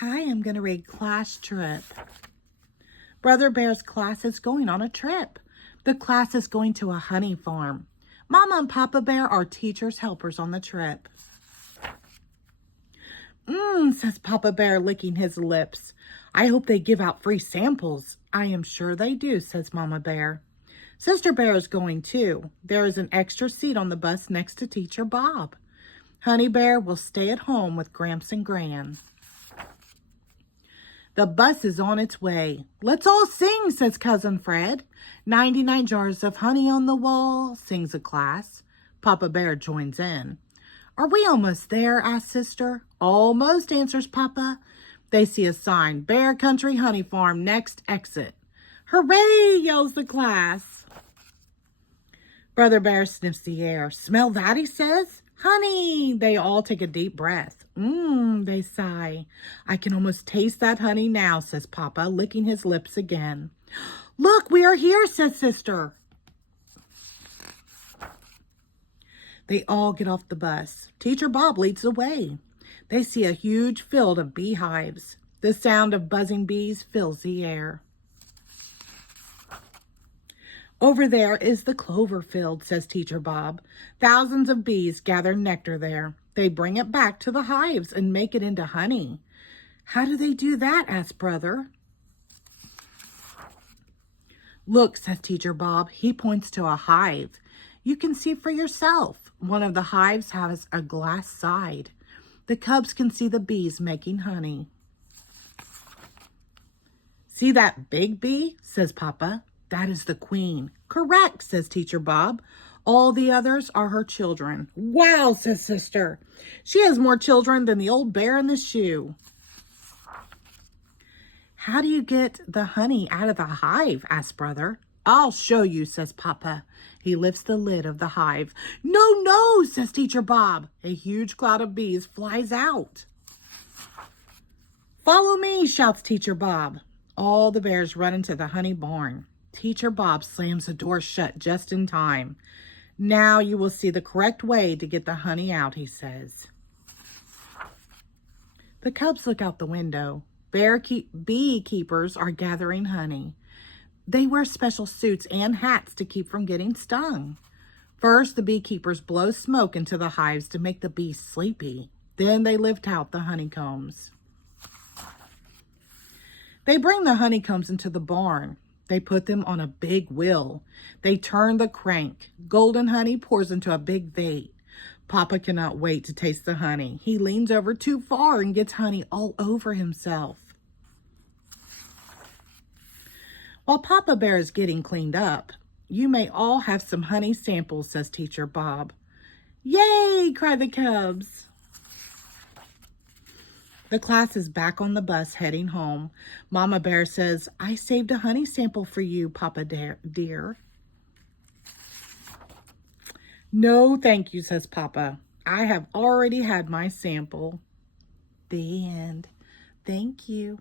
Hi, I'm going to read Class Trip. Brother Bear's class is going on a trip. The class is going to a honey farm. Mama and Papa Bear are teachers' helpers on the trip. Says Papa Bear, licking his lips. I hope they give out free samples. I am sure they do, says Mama Bear. Sister Bear is going too. There is an extra seat on the bus next to Teacher Bob. Honey Bear will stay at home with Gramps and Gran. The bus is on its way. Let's all sing, says Cousin Fred. 99 jars of honey on the wall, sings a class. Papa Bear joins in. Are we almost there, asks Sister. Almost, answers Papa. They see a sign, Bear Country Honey Farm, next exit. Hooray, yells the class. Brother Bear sniffs the air. Smell that, he says. Honey! They all take a deep breath. They sigh. I can almost taste that honey now, says Papa, licking his lips again. Look, we are here, says Sister. They all get off the bus. Teacher Bob leads the way. They see a huge field of beehives. The sound of buzzing bees fills the air. Over there is the clover field, says Teacher Bob. Thousands of bees gather nectar there. They bring it back to the hives and make it into honey. How do they do that, asks Brother. Look, says Teacher Bob. He points to a hive. You can see for yourself. One of the hives has a glass side. The cubs can see the bees making honey. See that big bee, says Papa. That is the queen. Correct, says Teacher Bob. All the others are her children. Wow, says Sister. She has more children than the old bear in the shoe. How do you get the honey out of the hive, asks Brother. I'll show you, says Papa. He lifts the lid of the hive. No, no, says Teacher Bob. A huge cloud of bees flies out. Follow me, shouts Teacher Bob. All the bears run into the honey barn. Teacher Bob slams the door shut just in time. Now you will see the correct way to get the honey out, he says. The cubs look out the window. Beekeepers are gathering honey. They wear special suits and hats to keep from getting stung. First, the beekeepers blow smoke into the hives to make the bees sleepy. Then they lift out the honeycombs. They bring the honeycombs into the barn. They put them on a big wheel. They turn the crank. Golden honey pours into a big vat. Papa cannot wait to taste the honey. He leans over too far and gets honey all over himself. While Papa Bear is getting cleaned up, you may all have some honey samples, says Teacher Bob. Yay, cry the cubs. The class is back on the bus heading home. Mama Bear says, I saved a honey sample for you, Papa dear. No, thank you, says Papa. I have already had my sample. The end. Thank you.